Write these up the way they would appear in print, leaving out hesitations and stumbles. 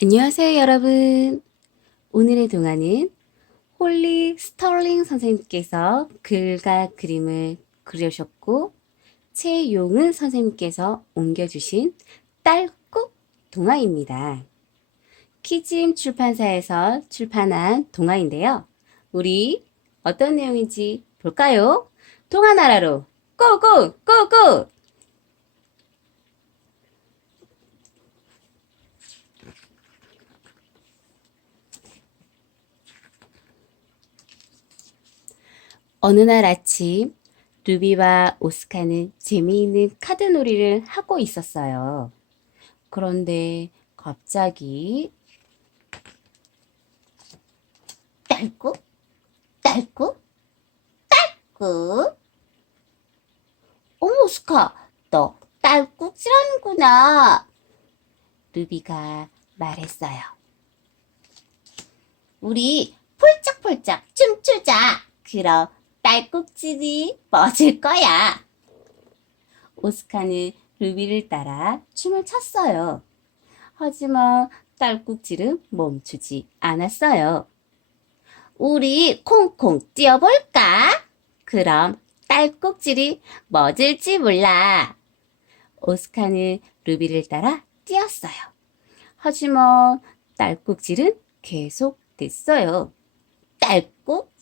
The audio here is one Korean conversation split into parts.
안녕하세요, 여러분. 오늘의 동화는 홀리 스털링 선생님께서 글과 그림을 그려주셨고 최용은 선생님께서 옮겨주신 딸꾹 동화입니다. 키즈임 출판사에서 출판한 동화인데요. 우리 어떤 내용인지 볼까요? 동화 나라로 고고 고고! 어느 날 아침 루비와 오스카는 재미있는 카드놀이를 하고 있었어요. 그런데 갑자기 딸꾹 딸꾹 딸꾹. 어머 오스카, 너 딸꾹질하는구나. 루비가 말했어요. 우리 폴짝폴짝 춤추자. 그럼 딸꾹질이 멎을 거야. 오스카는 루비를 따라 춤을 췄어요. 하지만 딸꾹질은 멈추지 않았어요. 우리 콩콩 뛰어볼까? 그럼 딸꾹질이 멎을지 몰라. 오스카는 루비를 따라 뛰었어요. 하지만 딸꾹질은 계속 됐어요. 딸꾹,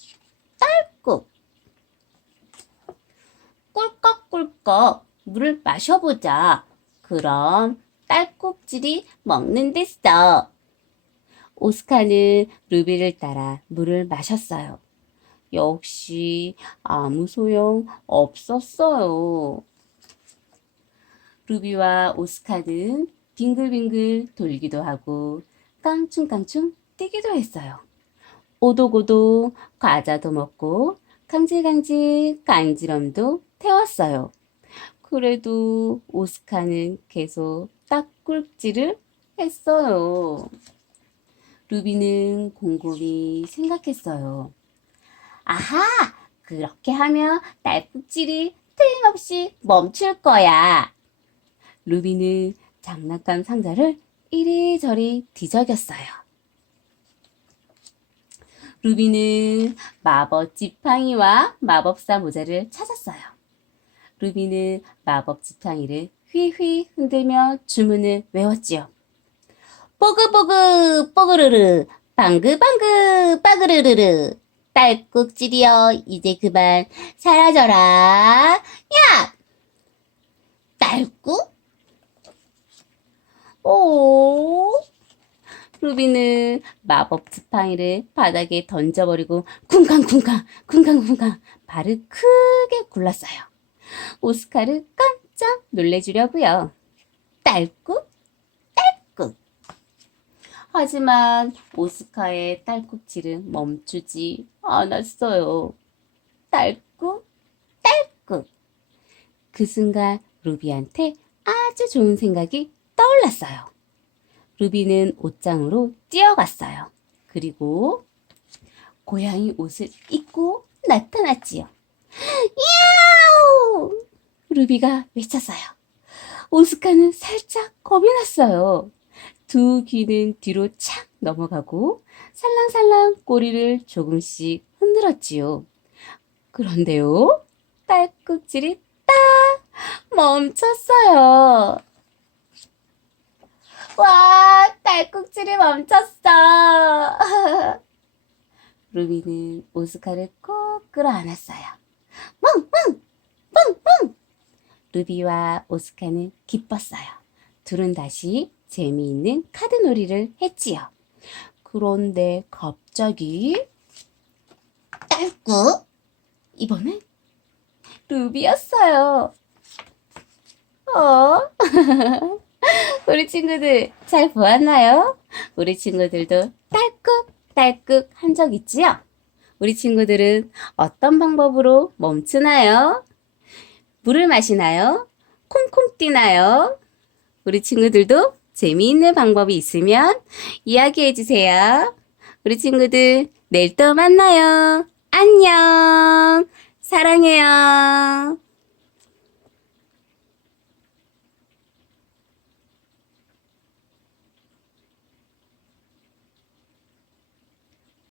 딸꾹. 꿀꺽꿀꺽 물을 마셔보자. 그럼 딸꾹질이 먹는댔어. 오스카는 루비를 따라 물을 마셨어요. 역시 아무 소용 없었어요. 루비와 오스카는 빙글빙글 돌기도 하고 깡충깡충 뛰기도 했어요. 오독오독 과자도 먹고 강질강질 간지럼도 태웠어요. 그래도 오스카는 계속 딸꾹질을 했어요. 루비는 곰곰이 생각했어요. 아하! 그렇게 하면 딸꾹질이 틀림없이 멈출 거야. 루비는 장난감 상자를 이리저리 뒤적였어요. 루비는 마법 지팡이와 마법사 모자를 찾았어요. 루비는 마법 지팡이를 휘휘 흔들며 주문을 외웠지요. 뽀그뽀그 뽀그르르 방그방그 빠그르르르 딸꾹질이여 이제 그만 사라져라. 야! 딸꾹? 오. 루비는 마법 지팡이를 바닥에 던져버리고 쿵쾅쿵쾅 쿵쾅쿵쾅 발을 크게 굴렀어요. 오스카를 깜짝 놀래주려고요. 딸꾹? 딸꾹. 하지만 오스카의 딸꾹질은 멈추지 않았어요. 딸꾹? 딸꾹. 그 순간 루비한테 아주 좋은 생각이 떠올랐어요. 루비는 옷장으로 뛰어갔어요. 그리고 고양이 옷을 입고 나타났지요. 야우! 루비가 외쳤어요. 오스카는 살짝 겁이 났어요. 두 귀는 뒤로 착 넘어가고 살랑살랑 꼬리를 조금씩 흔들었지요. 그런데요, 딸꾹질이 딱 멈췄어요. 와, 딸꾹질이 멈췄어. 루비는 오스카를 꼭 끌어안았어요. 멍멍! 멍멍! 루비와 오스카는 기뻤어요. 둘은 다시 재미있는 카드놀이를 했지요. 그런데 갑자기 딸꾹! 이번엔 루비였어요. 우리 친구들 잘 보았나요? 우리 친구들도 딸꾹딸꾹 한 적 있지요? 우리 친구들은 어떤 방법으로 멈추나요? 물을 마시나요? 콩콩 뛰나요? 우리 친구들도 재미있는 방법이 있으면 이야기해 주세요. 우리 친구들 내일 또 만나요. 안녕. 사랑해요.